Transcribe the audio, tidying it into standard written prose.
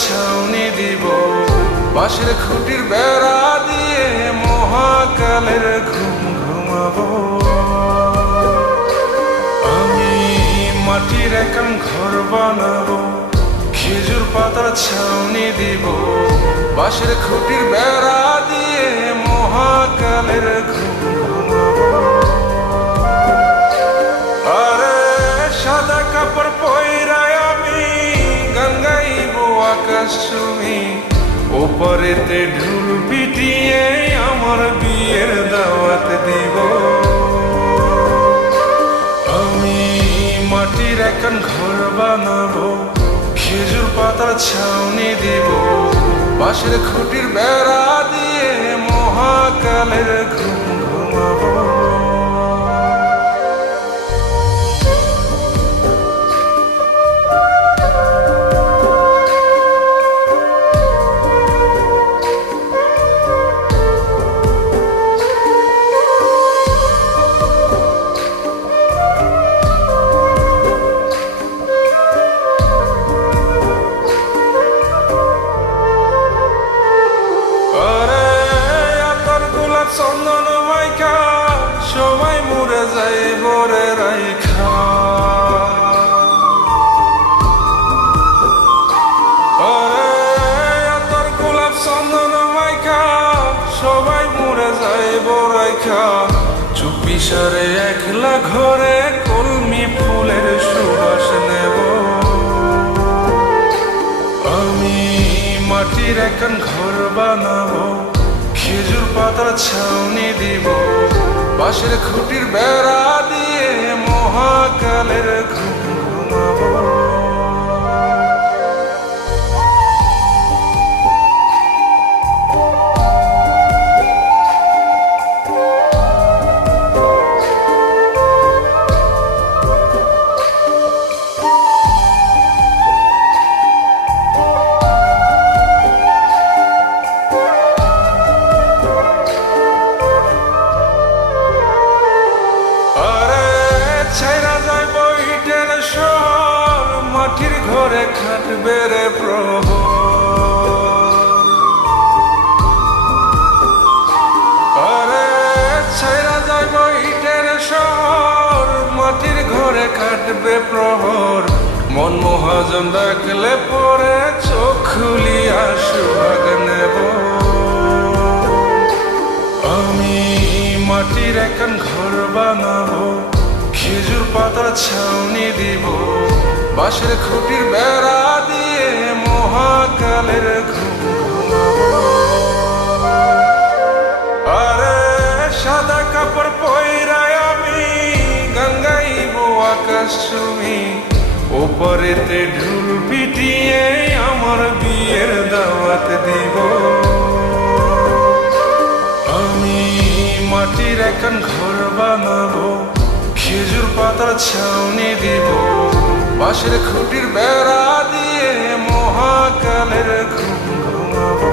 ছাউনি দিব, বাঁশের খুঁটির বেড়া দিয়ে মহাকালের ঘুম ঘুমাবো। আমি মাটির একান ঘর বানাবো, খেজুর পাতার ছাউনি দিব, বাঁশের খুঁটির বেড়া দিয়ে মহাকালের ঘুম ঘুমাবো। আরে সাদা কাপড় পয়রায় আমি গান গাইবো আকাশ চুমি, ওপারেতে ঢুল পিটিয়ে আমার বিয়ের দাওয়াত দিব। আমি মাটির একান ঘর বানাবো, খেজুর পাতার ছাউনি দিব, বাঁশের খুঁটির বেড়া দিয়ে মহাকালের ঘুম ঘুমাবো। চন্দন মাইকা সবাই মরে যাই বরে রাইখা, তোর গোলাপ চন্দন মাইকা সবাই মরে যাই বরাইখা, চুপি সারে একলা ঘরে কলমি ফুলের সুবাস নেব। আমি মাটির একান ঘর বানাবো, খেজুর পাতার ছাউনি দিব, বাঁশের খুঁটির বেড়া দিয়ে মহাকালের ঘুম ঘুমাবো। মাটির ঘরে খাটবে রে প্রহর, আরে ছাইরা যাইব ইটের শহর, মাটির ঘরে খাটবে প্রহর, মন মহাজন ডাকলে পরে চোখ খুলিয়া সুহাগ নেব। আমি মাটির একান ঘর বানাবো, খেজুর পাতার ছাউনি দিব, বাঁশের খুঁটির বেড়া দিয়ে মহাকালের ঘুম ঘুমাবো। আরে সাদা কাপড় পয়রায় আমি গান গাইবো আকাশ চুমি, ওপারেতে ঢুল পিটিয়ে আমার বিয়ের দাওয়াত দিব। আমি মাটির একান ঘর বানাবো, খেজুর পাতার ছাউনি দিব, বাঁশের খুঁটির বেড়া দিয়ে মহাকালের ঘুম ঘুমাবো।